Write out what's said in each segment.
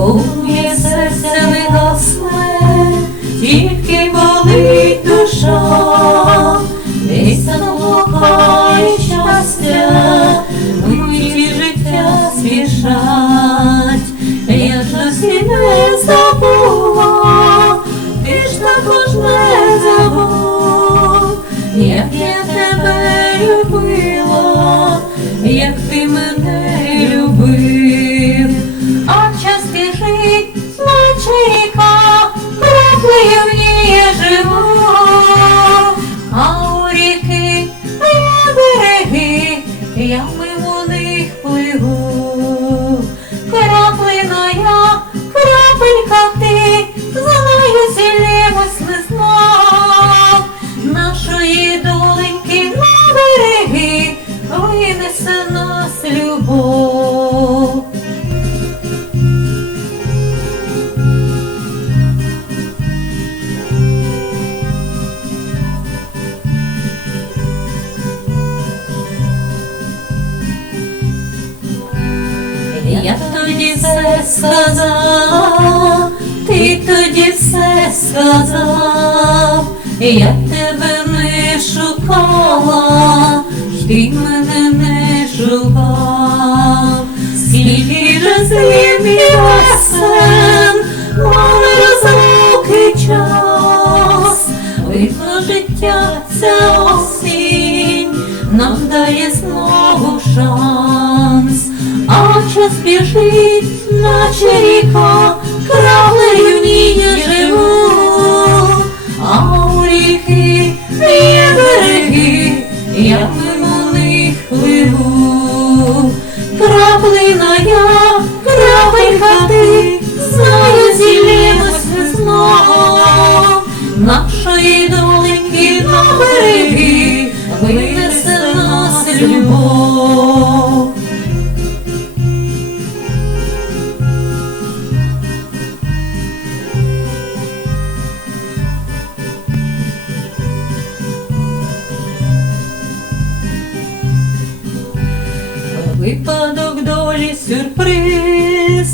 Полум'я моє серце вигасне, тільки Я, крапелька ти, знаю, зілємось не знав, нашої доленьки на береги винесе нас любов. Я тоді все сказав, ти тоді все сказав, я тебе не шукала, ти мене не шукав, скільки разів і весен, мали розлуки час, видно життя ця осінь нам дає знову біжить, наче ріка, краплею я живу, а у ріки є береги, я мимо них пливу. Краплина я, крапелька ти, знаю, зілємось ми знов, нашої доленьки на береги винесе нас любов. Випадок долі сюрприз,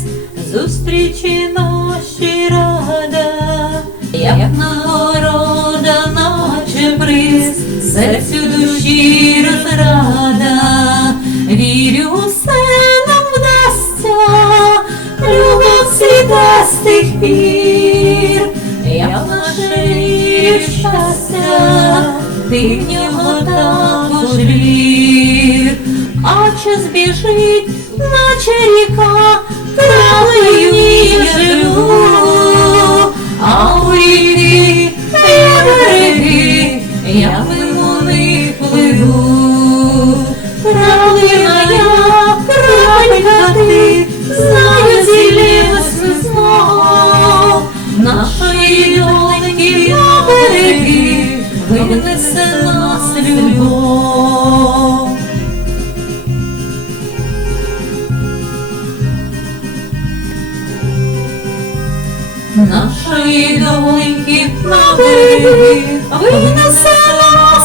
зустрічі наші рада, як нагорода, наче приз, серцю душі розрада, вірю, все нам вдасться, любов світа з тих пір, як наше вірю щастя, ти в нього також вір. А час біжить, наче ріка, травою я живу, а у ріки є береги, я мимо них пливу. Правлина я, крапелька ти, знаю, ми знов, нашої доленьки на береги, винесе нас любов. нашої доленьки на ви, ви на село